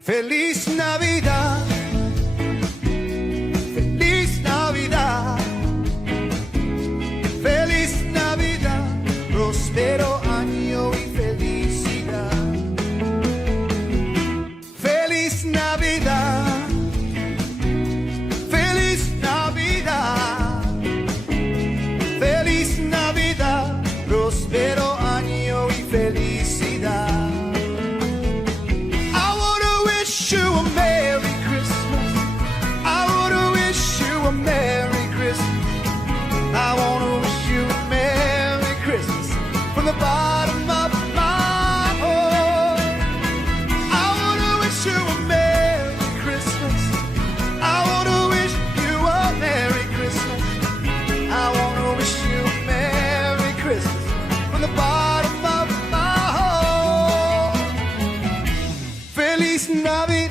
Feliz Navidad, feliz Navidad, feliz Navidad, próspero año y felicidad. Feliz Navidad, feliz Navidad, feliz Navidad, próspero año y felicidad. You a Merry Christmas. I wanna wish you a Merry Christmas. I wanna wish you a Merry Christmas from the bottom of my heart. I wanna wish you a Merry Christmas. I wanna wish you a Merry Christmas. I wanna wish you a Merry Christmas from the bottom of my heart. Feliz Navidad.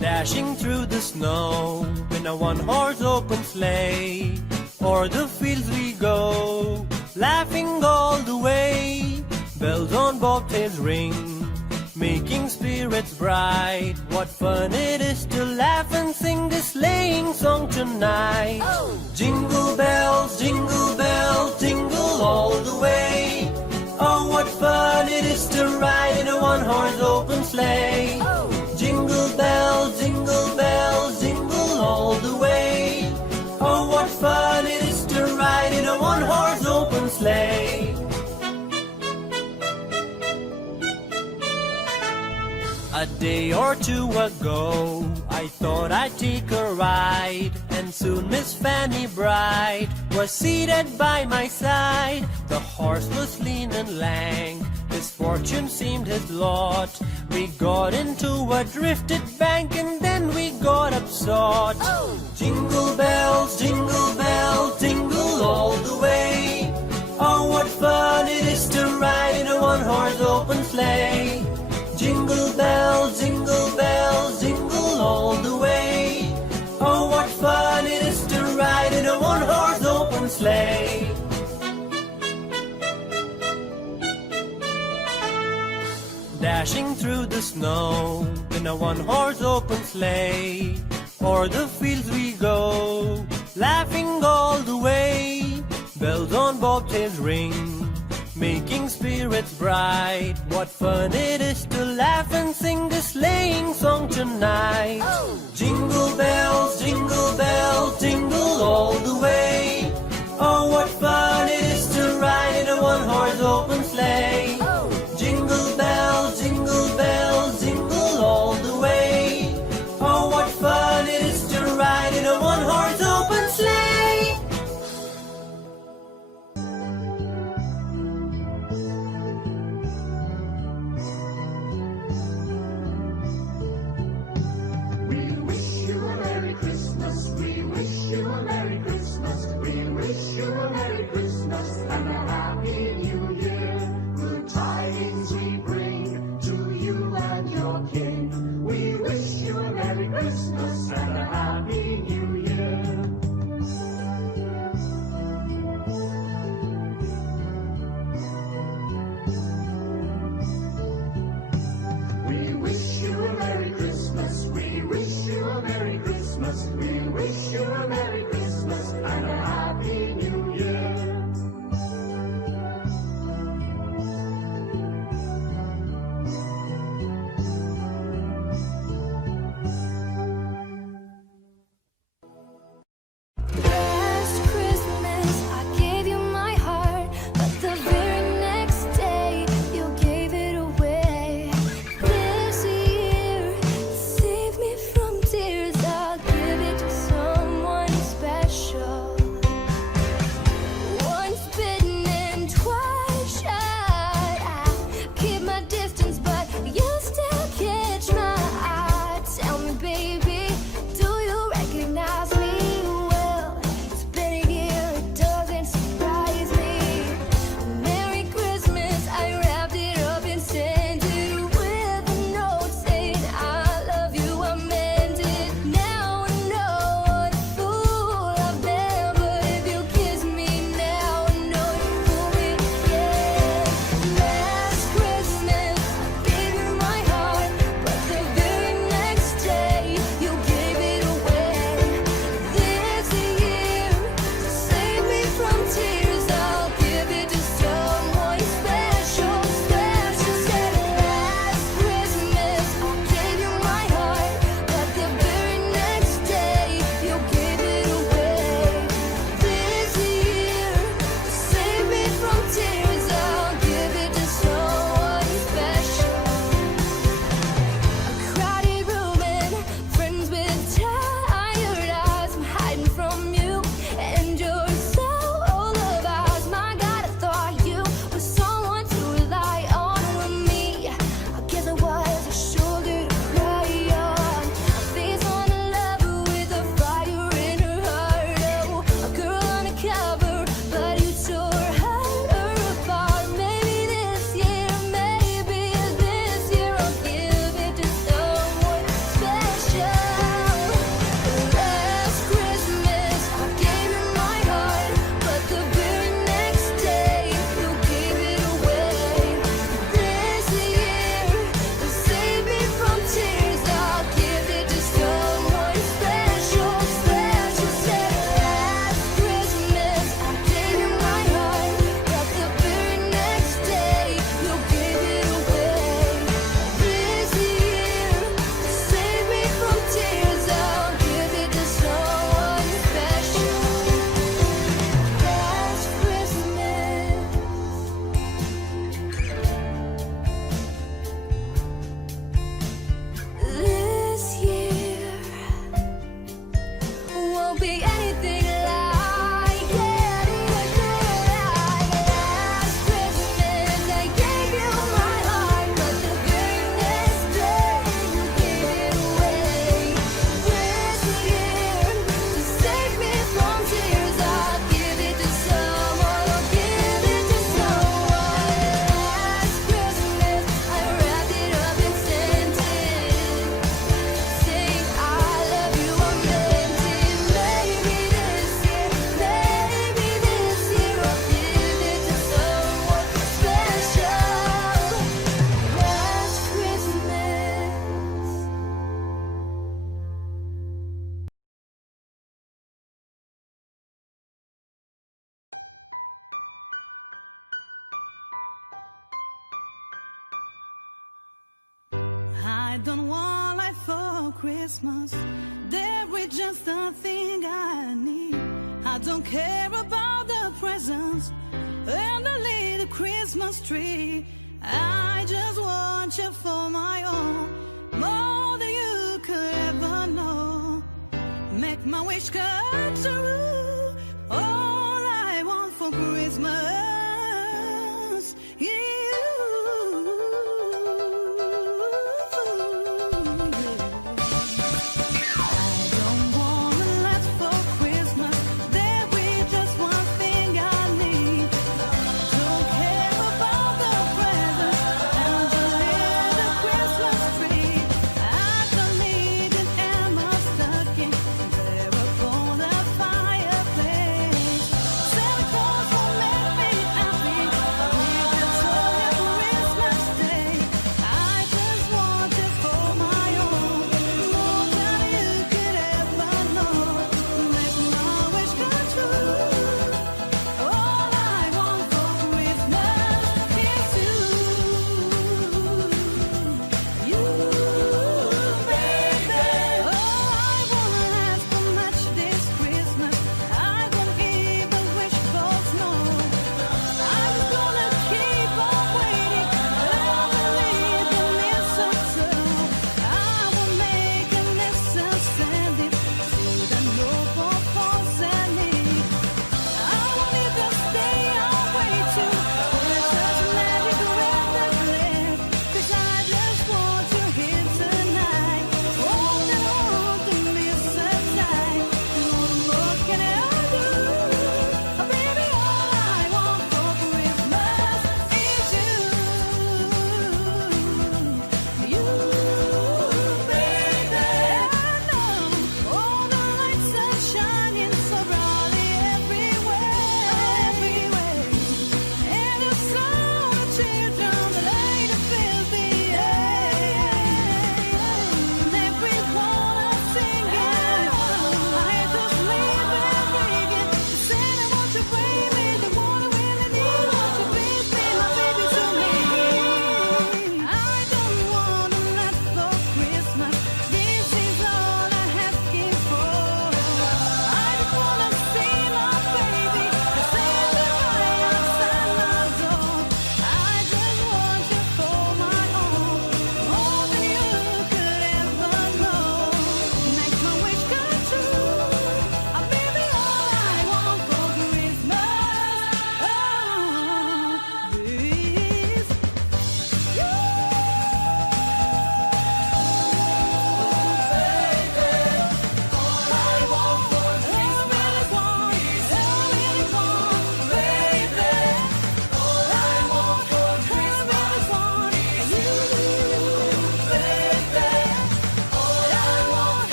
Dashing through the snow in a one-horse open sleigh, o'er the fields we go, laughing all the way. Bells on bobtails ring, making spirits bright. What fun it is to laugh and sing this sleighing song tonight. Oh! Jingle bells, jingle all the way. Oh, what fun it is to ride in a one-horse open sleigh. Oh! Jingle bells, jingle all the way. Oh, what fun it is to ride in a one-horse open sleigh. A day or two ago, I thought I'd take a ride, and soon Miss Fanny Bright was seated by my side. The horse was lean and lank, his fortune seemed his lot. We got into a drifted bank, and then we got upsot. Oh! Jingle bells, jingle all the way. Oh, what fun it is to ride in a one-horse open sleigh. Jingle bells, jingle all the way. Oh, what fun it is to ride in a one-horse open sleigh. Dashing through the snow in a one-horse open sleigh, o'er the fields we go, laughing all the way. Bells on bobtails ring, making spirits bright. What fun it is to laugh and sing this sleighing song tonight. Oh! Jingle bells, jingle all you a Merry Christmas and a Happy New Year. Good tidings we bring to you and your kin. We wish you a Merry Christmas and a Happy New Year. We wish you a Merry Christmas. We wish you a Merry Christmas. We wish you a Merry Christmas and a Happy New Year.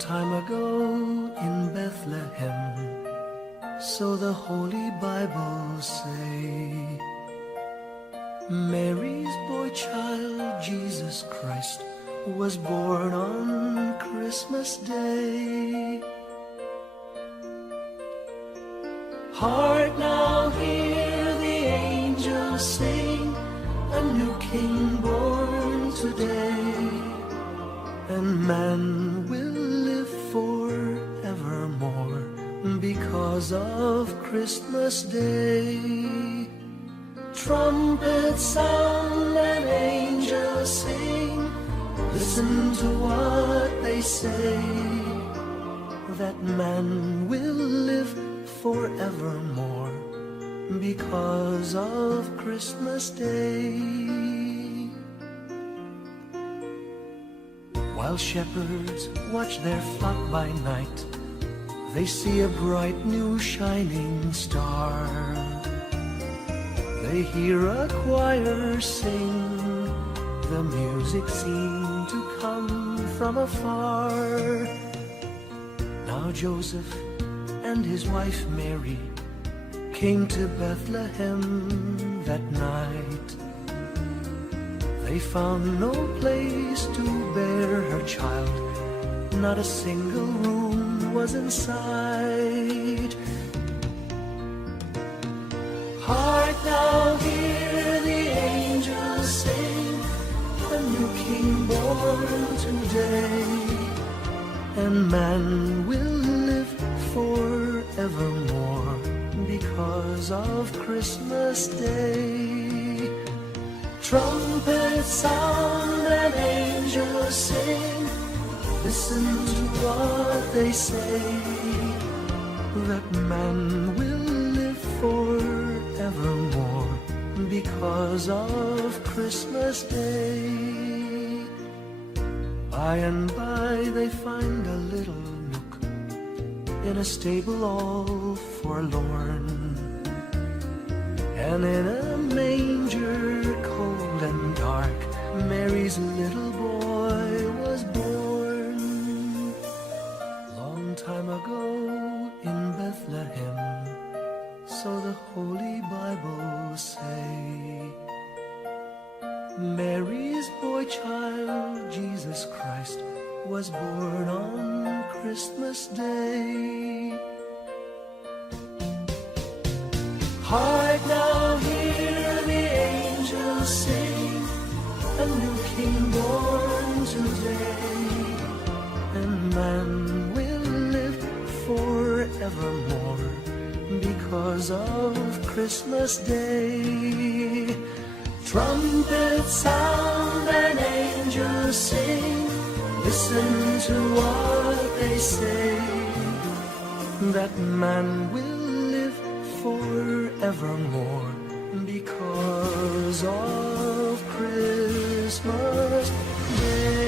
time ago in Bethlehem, so the Holy Bible say, Mary's boy child, Jesus Christ, was born on Christmas Day. Hark now, hear the angels sing, a new king born today, and man will live forevermore because of Christmas Day. Trumpets sound and angels sing, listen to what they say, that man will live forevermore because of Christmas Day. While shepherds watch their flock by night, they see a bright new shining star. They hear a choir sing, the music seemed to come from afar. Now Joseph and his wife Mary came to Bethlehem that night. They found no place to bear her child, not a single room was in sight. Hark now, hear the angels sing, a new king born today, and man will live forevermore because of Christmas Day. Trumpets sound and angels sing, listen to what they say, that man will live forevermore because of Christmas Day. By and by they find a little nook in a stable all forlorn, and in a manger cold and dark, Mary's little boy was born. Long time ago in Bethlehem, so the Holy Bible say, Mary's boy child, Jesus Christ, was born on Christmas Day. Hark now, hear the angels sing, a new king born today, and man will live forevermore because of Christmas Day. Trumpets sound and angels sing, listen to what they say, that man will live forevermore because of Christmas Day.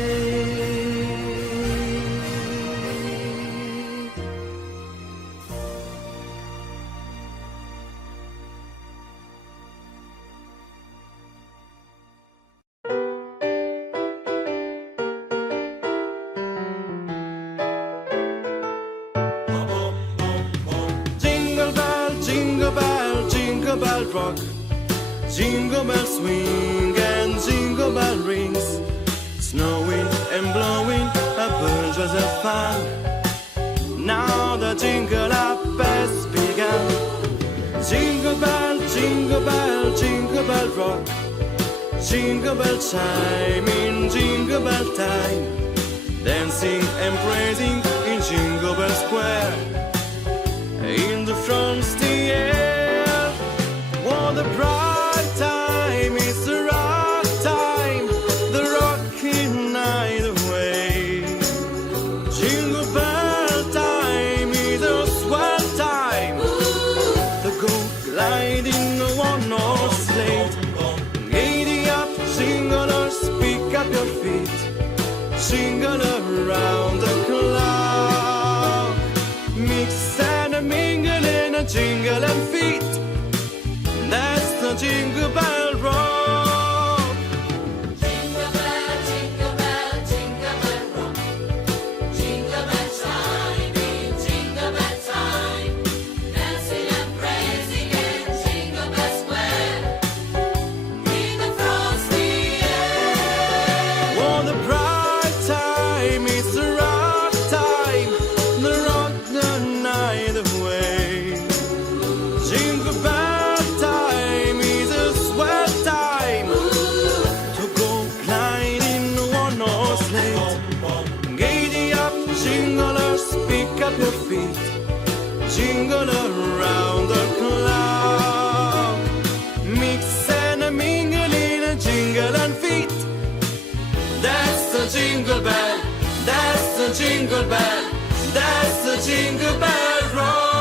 Jingle bell rock, jingle bell swing and jingle bell rings. Snowing and blowing, a bunch of fun. Now the jingle up has begun. Jingle bell, jingle bell, jingle bell rock, jingle bell chime in jingle bell time. Dancing and praising in Jingle Bell Square. In the frosty air, what a bright time, it's the rock time, the rocking night away. Jingle bell time is a swell time, the go gliding one horse sleigh. Giddy up, jingle or speak up your feet, jingle around the clock. jingle around the clock. Mix and a mingle in a jingle and feet. That's the jingle bell, that's the jingle bell, that's the jingle bell rock.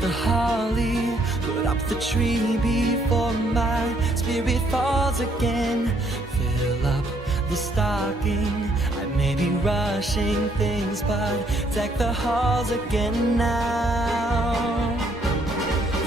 the holly, put up the tree before my spirit falls again. Fill up the stocking, I may be rushing things, but deck the halls again now.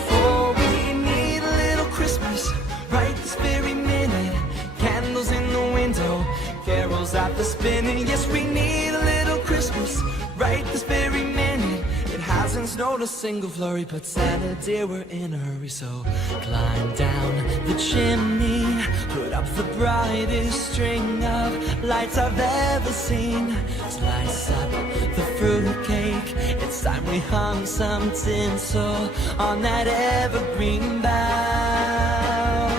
For we need a little Christmas right this very minute. Candles in the window, carols at the spinning. Yes, we need a little Christmas right this very minute. It hasn't snowed a single flurry, but Santa dear, we're in a hurry. So climb down the chimney, put up the brightest string of lights I've ever seen. Slice up the fruitcake, it's time we hung some tinsel on that evergreen bough.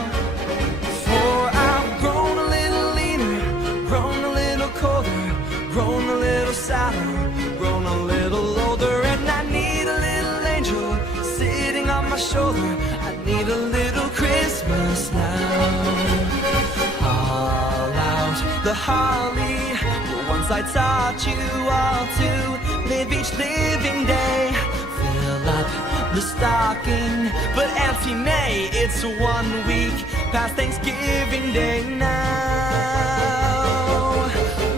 For I've grown a little leaner, grown a little colder, grown a little sadder, grown a little older, and I need a little angel sitting on my shoulder. I need a little Christmas now. All out the holly, we're one once I taught you all to live each living day. Fill up the stocking, but Auntie May, it's 1 week past Thanksgiving Day now.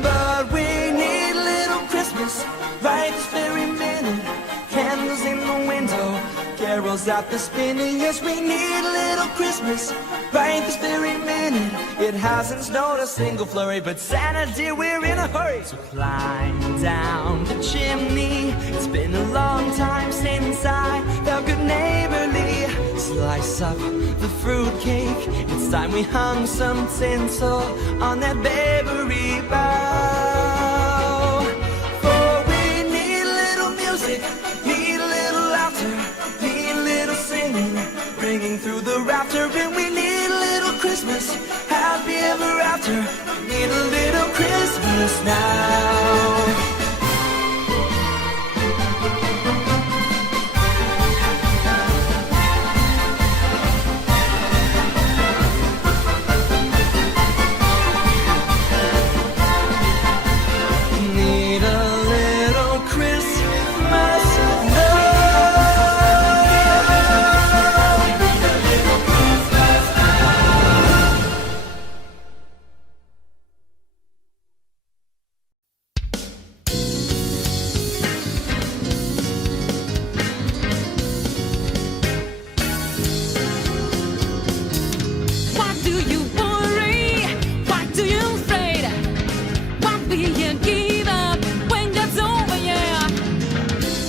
But we need a little Christmas right this very minute. Candles in the window, carols out the spinning. Yes, we need a little Christmas right this very minute. It hasn't snowed a single flurry, but Santa dear, we're in a hurry. So climb down the chimney. It's been a long time since I felt good neighborly. Slice up the fruitcake. It's time we hung some tinsel on that bakery bough. For we need a little music, need a little laughter, need a little singing, ringing through the rafter. And we need a little Christmas, happy ever after. Need a little Christmas now. Need a little Christmas now. Why do you worry? Why do you afraid? Why will you give up when that's over? Yeah,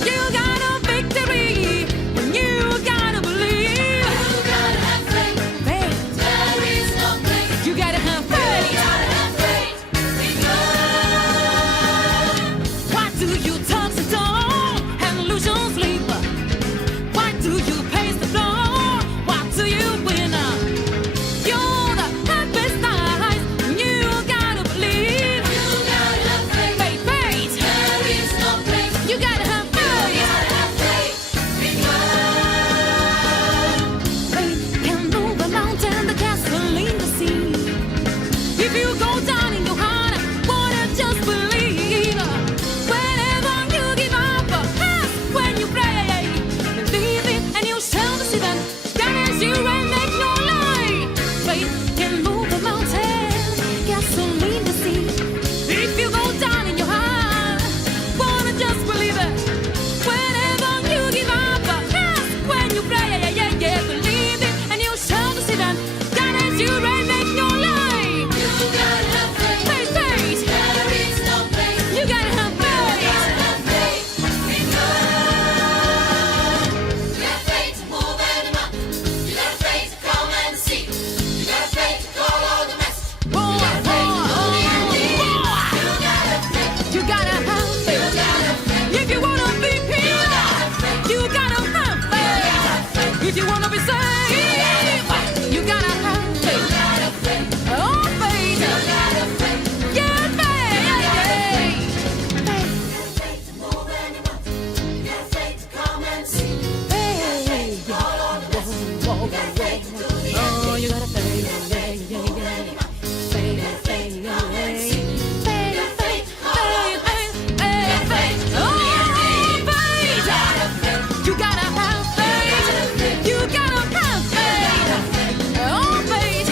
you got a victory when you gotta believe. You gotta have faith. Faith. There is no place. You gotta have faith. You gotta have faith. Because why do you touch the door and lose your sleep? Why do you pace the floor? Why do you win? You're the happiest eyes. You gotta believe. You gotta have faith. Faith, faith. There is no place. You gotta have faith. You gotta have faith. Because faith can move a mountain, the castle in the sea. If you go down in your heart, wanna just believe. Whenever you give up, ask when you pray. Believe it and you shall see that. God is you and make no lie. Faith can move a mountain, castle in the sea. If you go down in your heart, wanna just believe it. Whenever you give up, ask when you pray. Believe it and you shall see that. God is you and make no lie. You gotta have faith. Faith, faith. There is no place. You gotta have faith. You gotta have faith. Because you got faith to move any mountain. You got faith to come and see. You got faith to call all the message. You got faith to know the ending. You gotta have faith. You gotta have faith. You gotta have faith. If you wanna be healed, you gotta have faith. If you wanna be saved, you gotta have faith. Oh, faith. Yeah, faith. Faith to move any mountain. You got faith to come and see. Faith. Call all the blessings. You got faith to do the ending. Oh, you gotta faith. Faith, faith, faith, faith. Oh, faith. You gotta have faith. You gotta have faith. Oh, faith.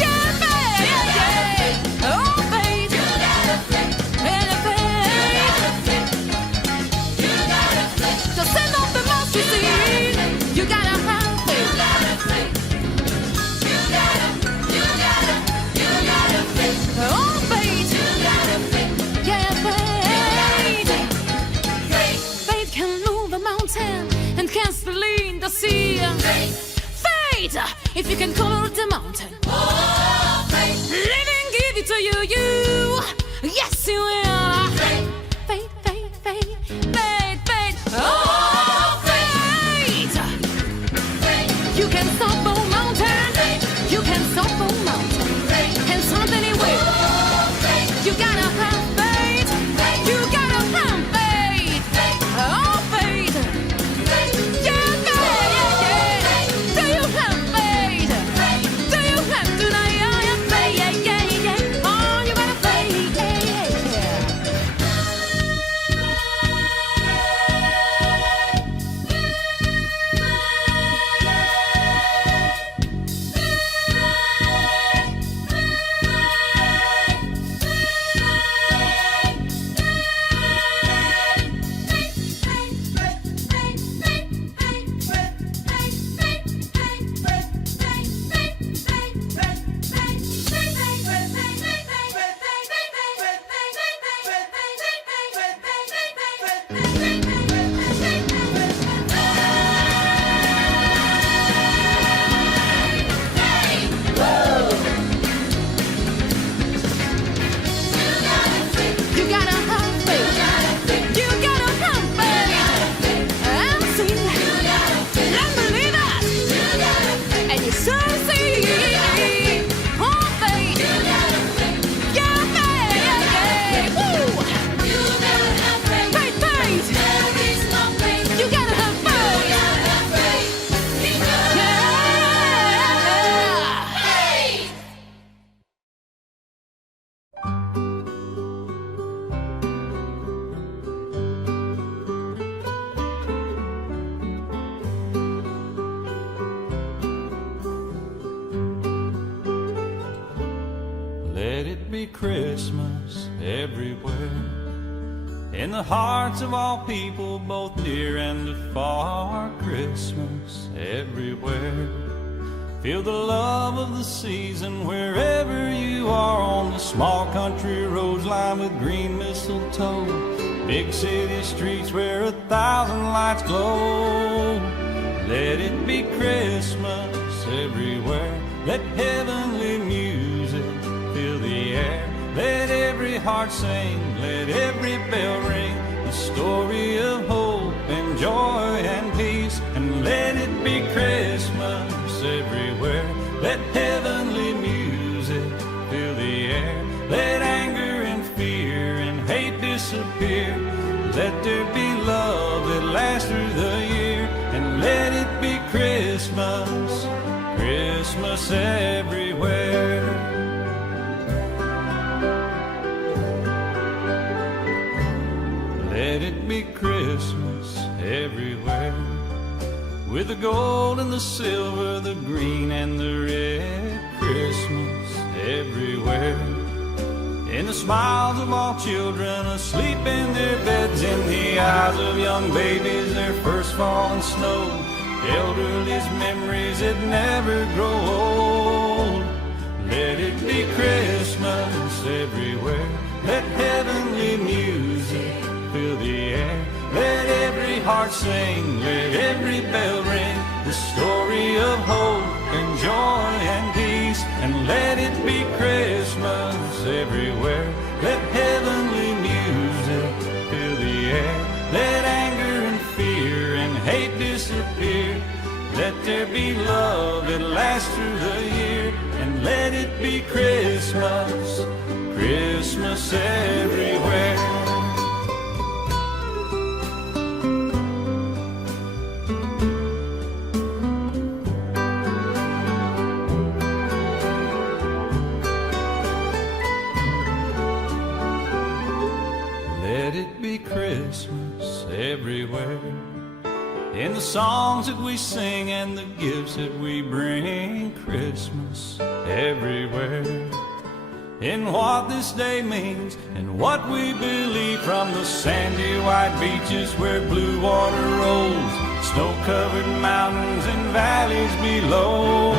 Yeah, faith. Oh, faith. And faith. To send off the mustard seed. You gotta have faith. Oh, faith. Yeah, faith. Faith can move a mountain and castle in the sea. Faith, if you can color the mountain. Living give it to you. Yes, you will. Faith, faith, faith, faith, faith. Oh, faith. You can stop a mountain. You can stop a mountain. And something it will. You gotta have faith. You gotta have faith. Oh, faith. Yeah, faith. Do you have faith? Do you have tonight? Yeah, faith. Oh, you gotta faith. be Christmas everywhere, in the hearts of all people, both near and afar. Christmas everywhere. Feel the love of the season wherever you are, on the small country roads lined with green mistletoe, big city streets where 1,000 lights glow. Let it be Christmas everywhere. Let heavenly music fill the air. Let every heart sing, let every bell ring, the story of hope and joy and peace. And let it be Christmas everywhere. Let heavenly music fill the air. Let anger and fear and hate disappear. Let there be love that lasts through the year. And let it be Christmas, Christmas everywhere. Let it be Christmas everywhere. With the gold and the silver, the green and the red. Christmas everywhere. In the smiles of all children asleep in their beds, in the eyes of young babies, their first falling snow, elderly's memories that never grow old. Let it be Christmas everywhere. Let heavenly music fill the air. Let every heart sing, let every bell ring, the story of hope and joy and peace. And let it be Christmas everywhere. Let heavenly music fill the air. Let anger and fear and hate disappear. Let there be love that lasts through the year. And let it be Christmas, Christmas everywhere. Christmas everywhere, in the songs that we sing and the gifts that we bring. Christmas everywhere, in what this day means and what we believe, from the sandy white beaches where blue water rolls, snow-covered mountains and valleys below.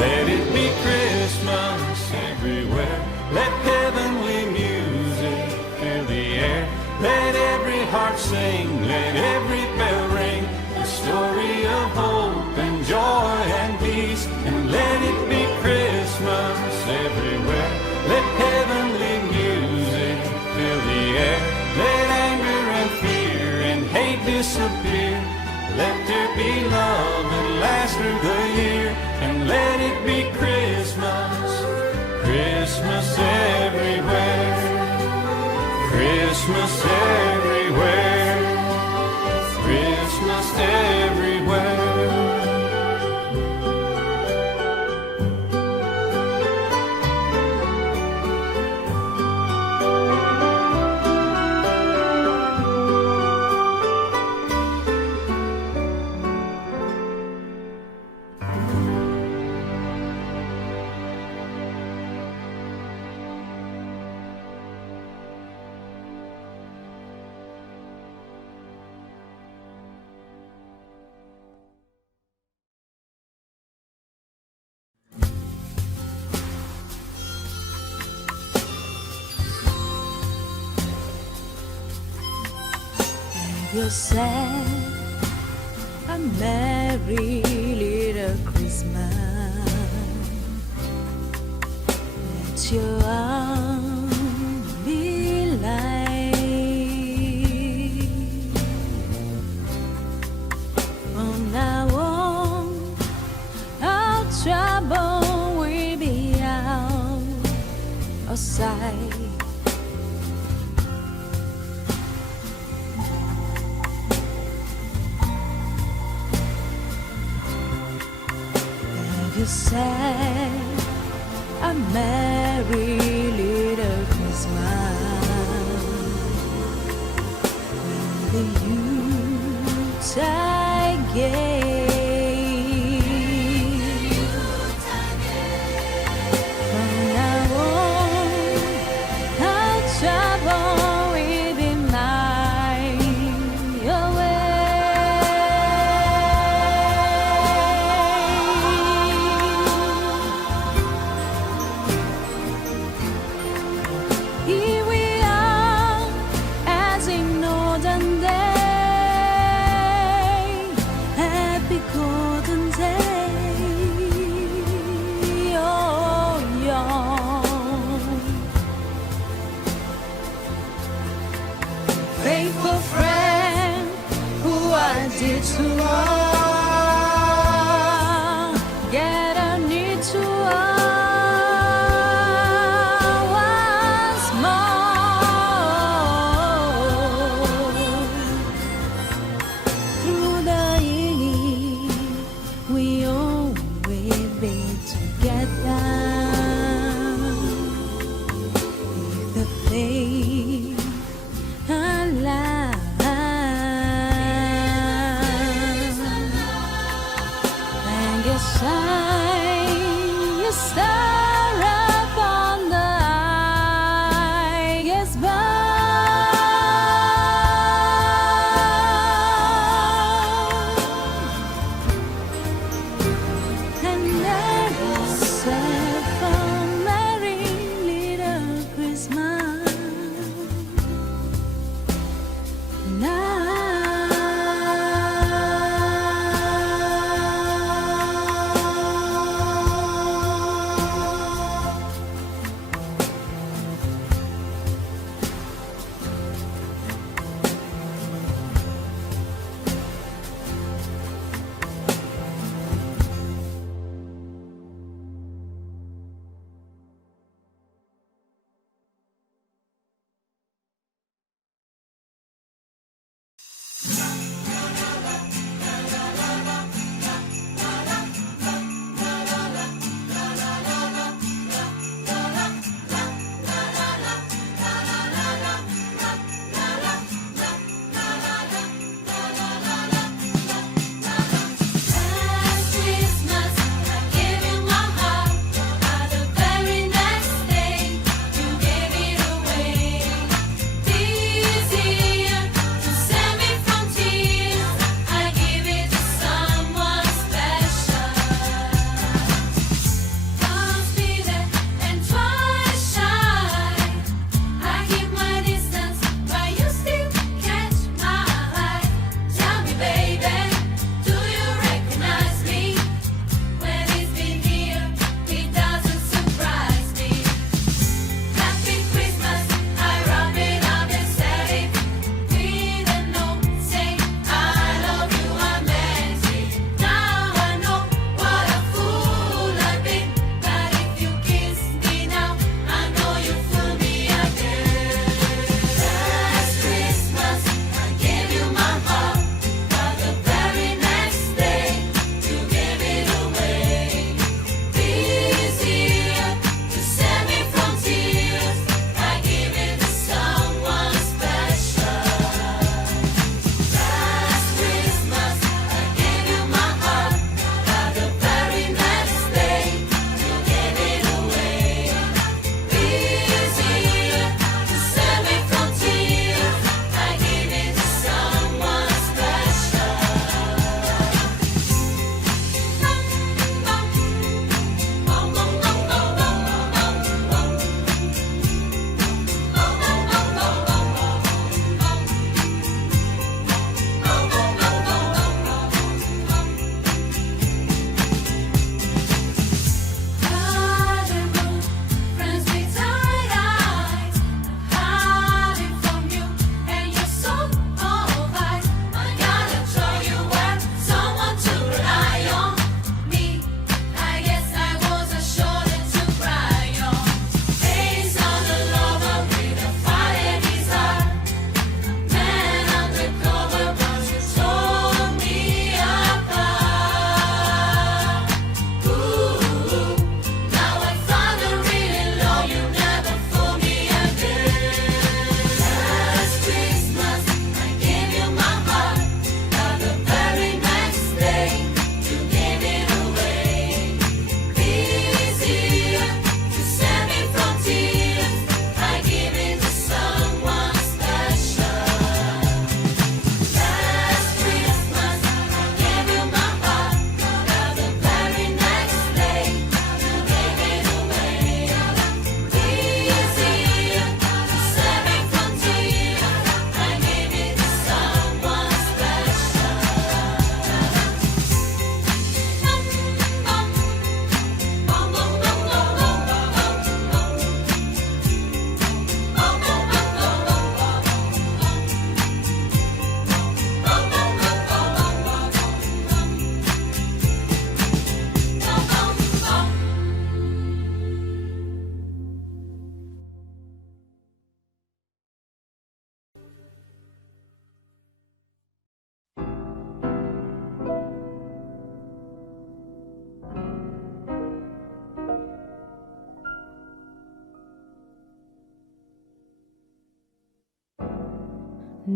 Let it be Christmas everywhere. Let heavenly music fill the air. Let every heart sing, let every bell ring, the story of hope and joy and peace. And let it be Christmas everywhere. Let heavenly music fill the air. Let anger and fear and hate disappear. Let there be love that lasts through the year. And let it be Christmas, Christmas everywhere. Christmas everywhere, Christmas everywhere. You said a merry little Christmas. Let your arms be light. From now on, our trouble will be out of sight. You said a merry little Christmas when the Yuletide gave. From now on, guess I'm a star up on the I guess bar. And I said for Merry Little Christmas.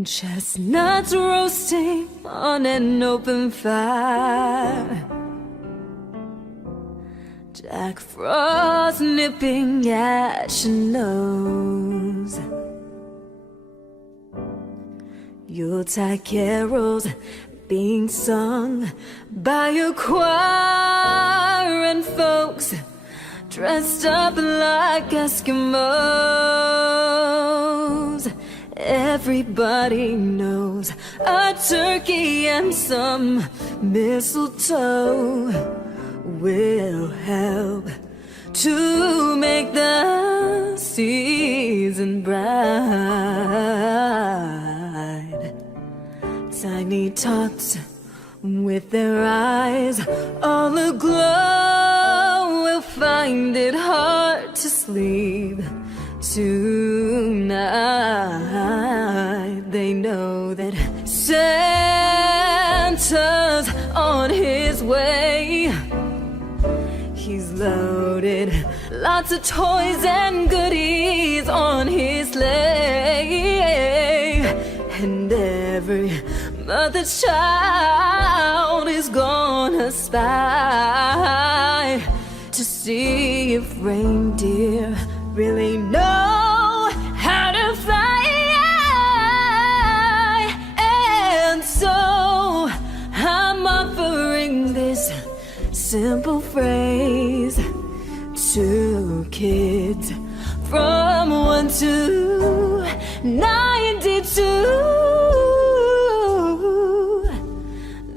Chestnuts roasting on an open fire. Jack Frost nipping at your nose. Yuletide carols being sung by a choir and folks dressed up like Eskimos. Everybody knows a turkey and some mistletoe will help to make the season bright. Tiny tots with their eyes all aglow will find it hard to sleep tonight. They know that Santa's on his way. He's loaded lots of toys and goodies on his sleigh, and every mother's child is gonna spy to see if reindeer really know how to fly. And so I'm offering this simple phrase to kids from 1 to 92.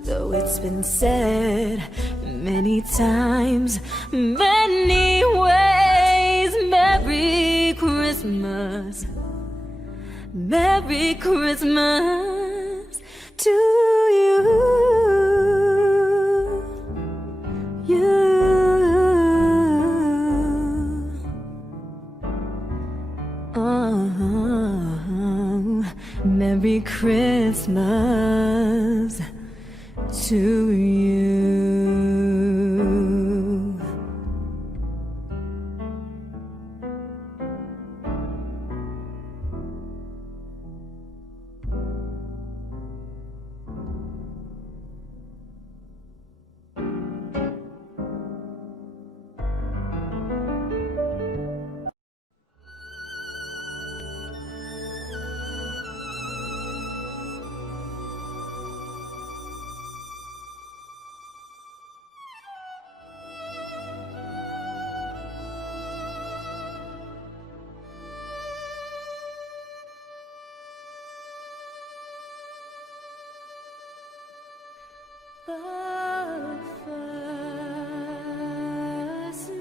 Though it's been said many times, many ways, Merry Christmas, Merry Christmas to you. Merry Christmas to you. The first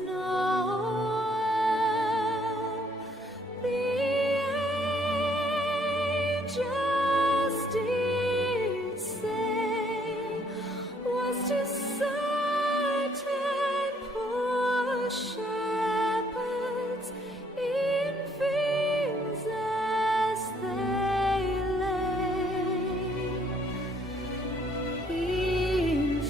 Noel, the angels did say, was to certain poor shepherds in fields as they lay. In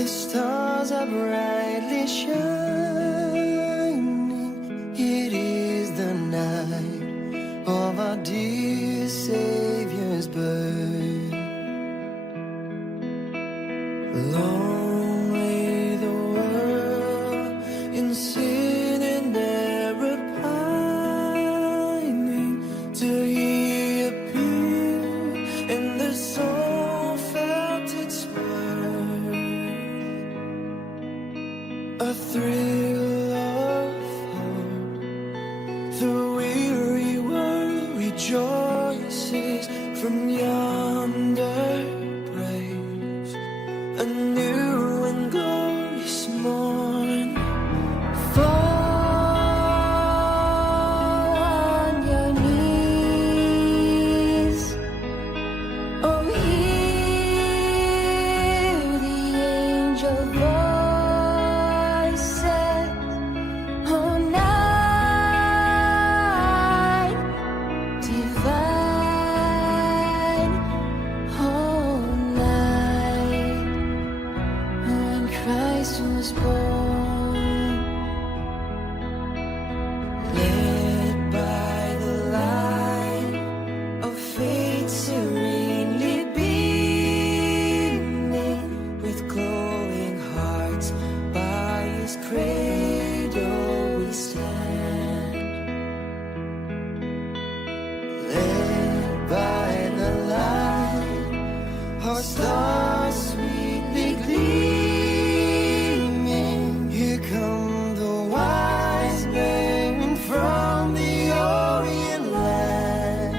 The stars are brightly shining. It is the night of our dear Savior's birth. Long lay the world in sin and error pining, till He appeared and the soul felt its worth. A thrill of hope, the weary world rejoices from yonder praise. A new and glorious morn. Fall on your knees. Oh, hear the angel voices. Oh, night divine. Oh, night when Christ was born. Led by the light of faith serenely beaming, with glowing hearts by His cradle we stand. Led by the light, our stars sweetly gleaming. Here come the wise men from the Orient land.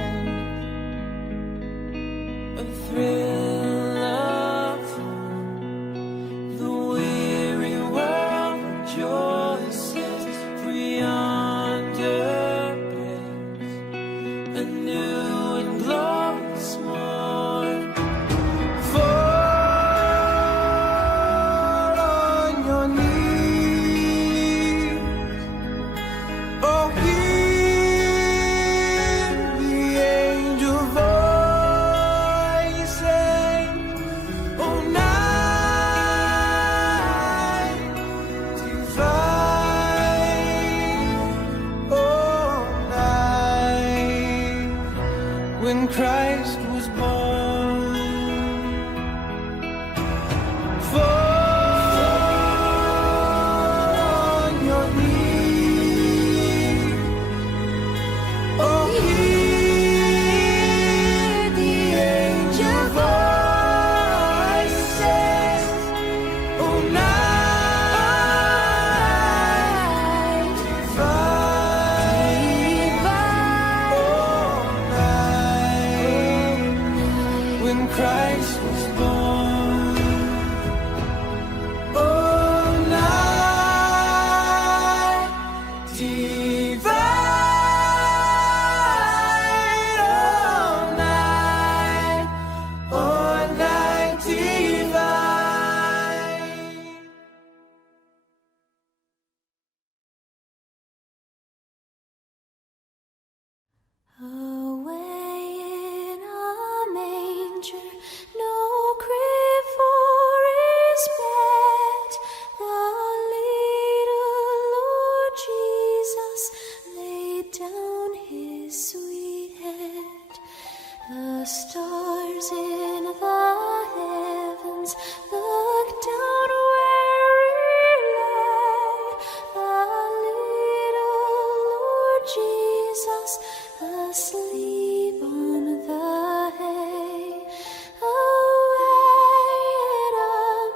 A thrill of hope, the weary world rejoices, for yonder breaks a new and glorious morn. Fall on your knees. Oh, hear the angel voices. Oh, night divine. Oh, night when Christ was born. Fall on your knees. Oh, hear the angel voices. Oh, night divine. Oh, night when Christ was born. Oh, night divine. Oh, night divine. Away in a manger, no crib for His bed, the little Lord Jesus laid down His sweet head. The stars in the heavens looked down where He lay, the little Lord Jesus asleep on the hay. Away in a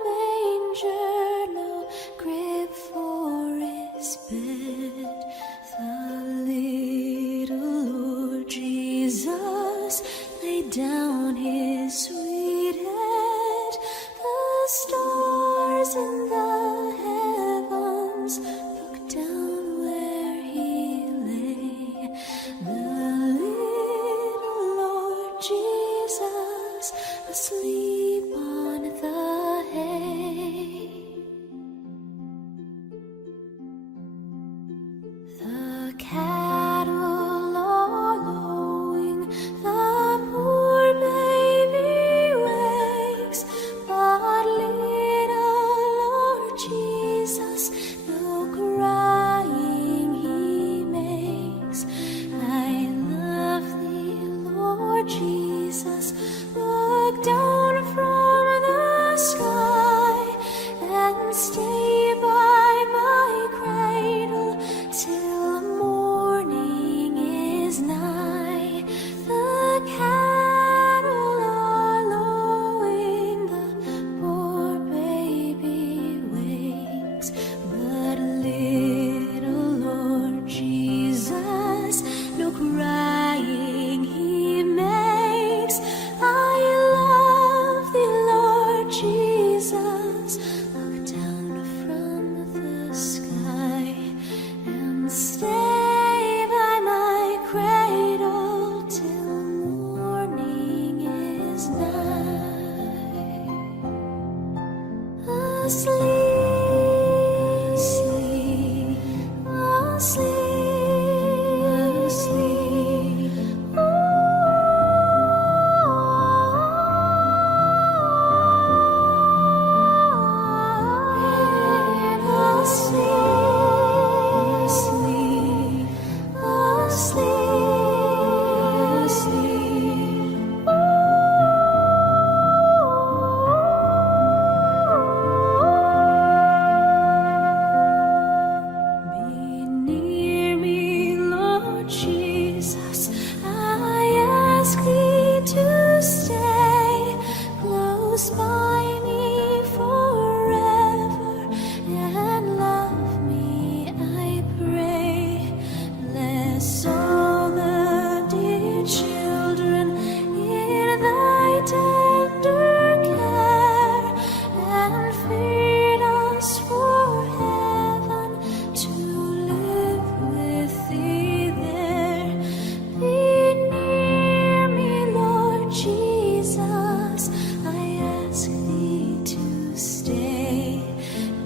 manger, no crib for His bed, the little Lord Jesus laid down His sweet head. The stars in the heavens looked down where He lay, the little Lord Jesus asleep on the hay. The cattle are lowing, the poor baby wakes, but little Christmas night. Asleep, asleep, asleep, asleep. Asleep, asleep, asleep. Be near me, Lord Jesus. I ask thee to stay close by me forever and love me, I pray. Bless all the dear children in thy tender care and feed us for heaven to live with thee there. Be near me, Lord Jesus. I ask thee to stay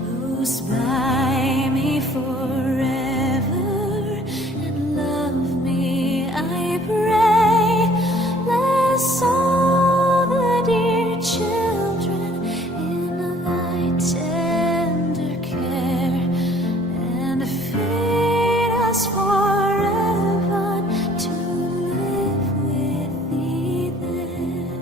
close by me forever and love me, I pray. Bless all the dear children in thy tender care and feed us forever to live with thee there.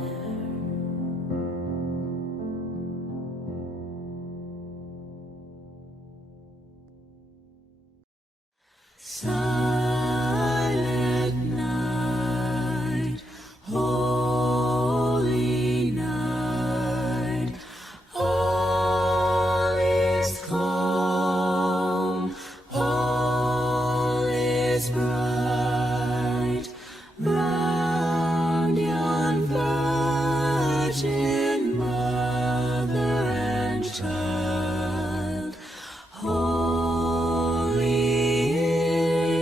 Silent night, holy night, all is calm, all is bright, round yon virgin mother and child. Holy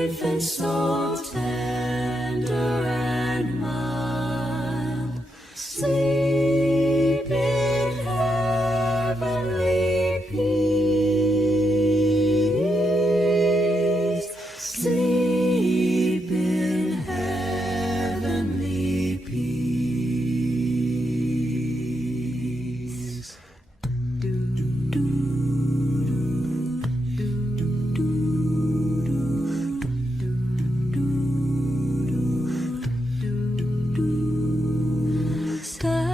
infant, so tender and mild, sleep in heavenly peace. Sleep in heavenly peace. Sky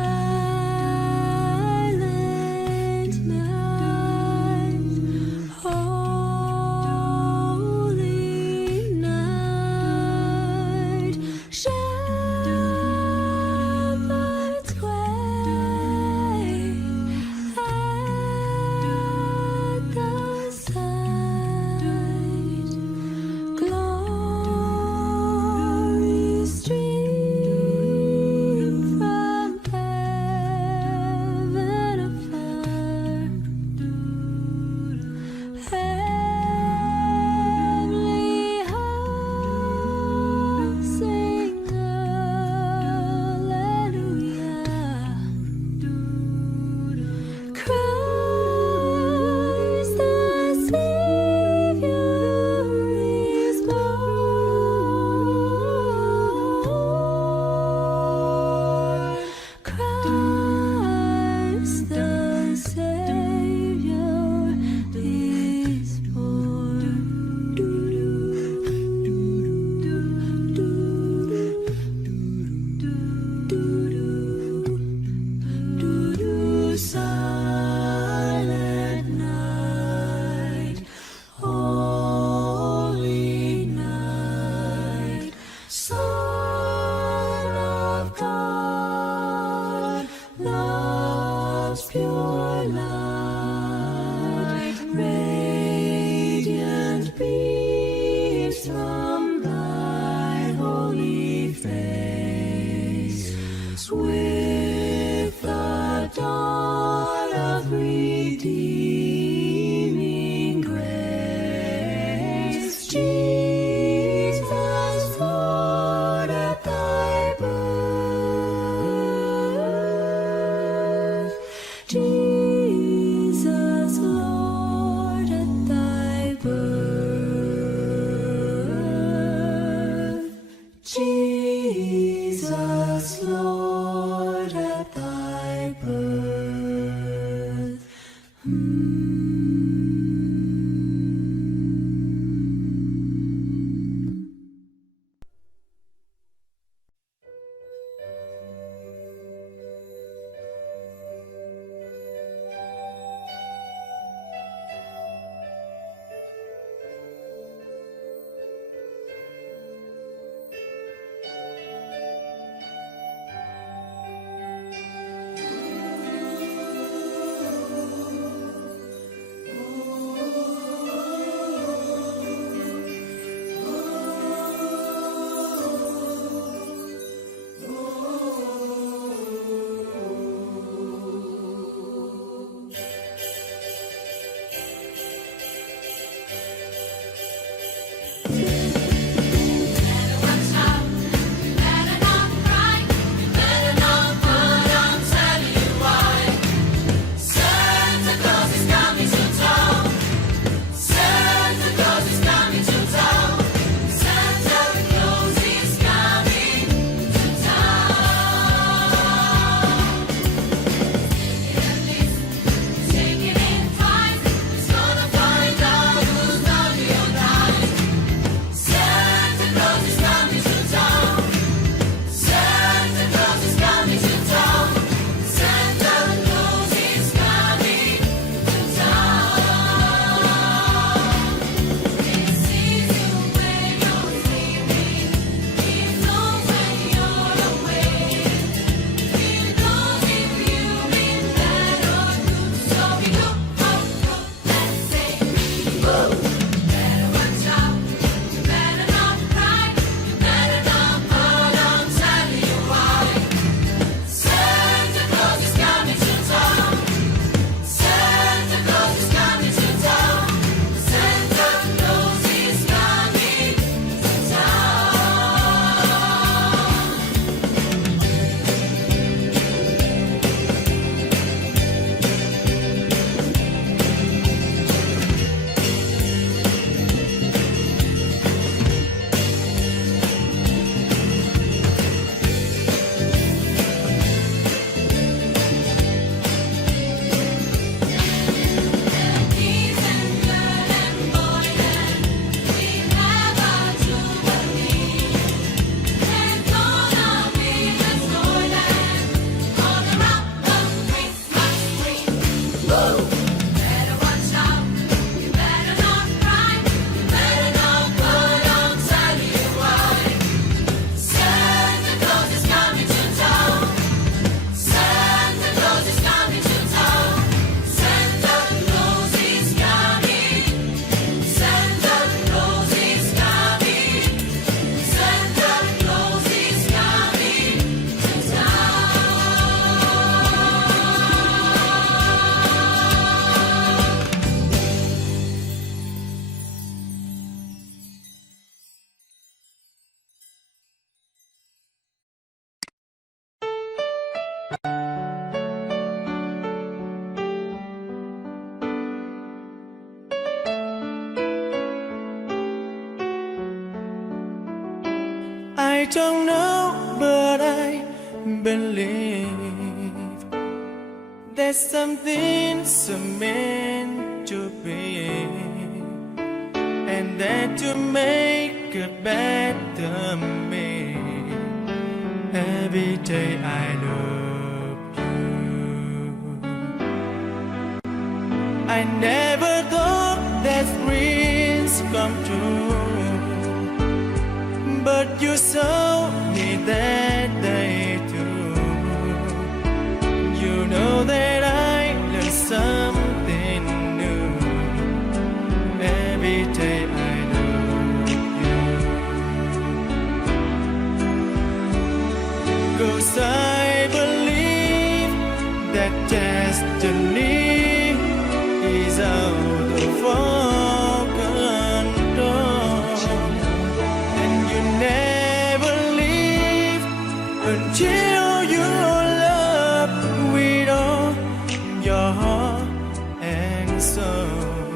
don't know, but I believe there's something so meant to be, and that to make a better me. Every day I love you. I never thought that dreams come true, but you saw me that day too. You know that I learned something new. Every day I love you. 'Cause I believe that destiny is out of our control, and you never leave until you love with all your heart and soul.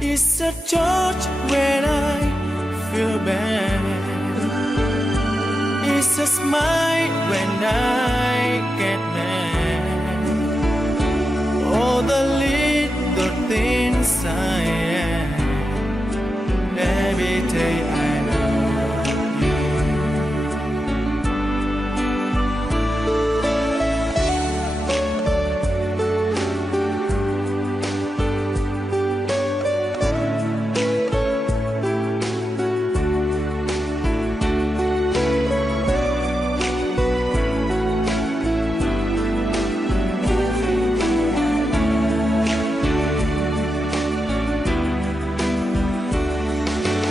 It's a touch when I feel bad. It's a smile when I get mad. All the little things I am. Every day I love you.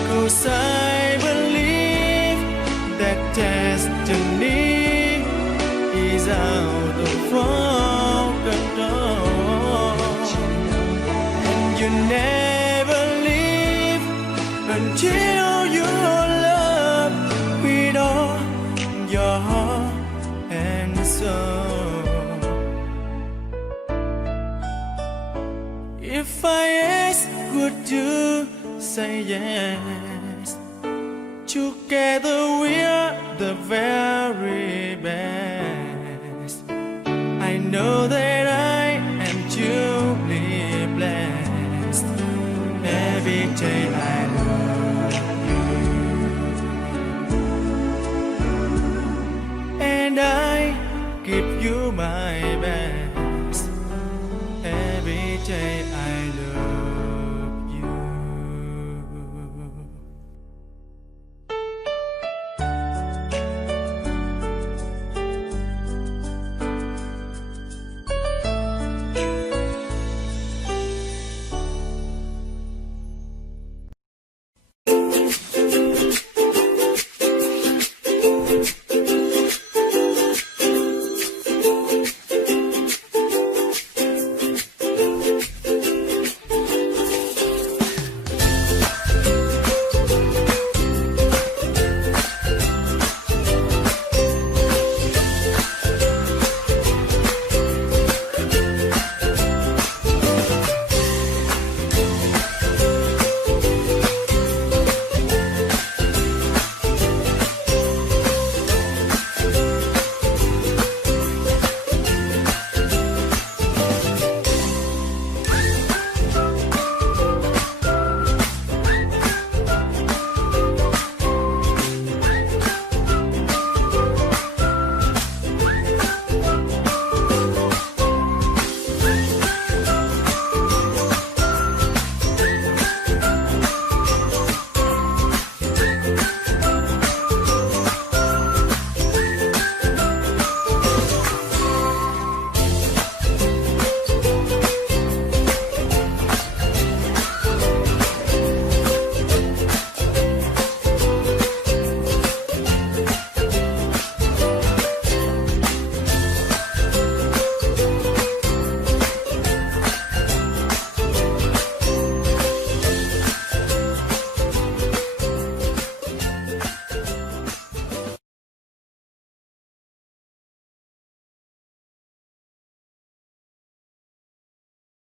Cause I believe that destiny is out of our control, and you never leave until you love with all your heart and soul. If I ask, would you say yes? Together we're the very best. I know that I am truly blessed. Every day I love you, and I give you my best. Every day I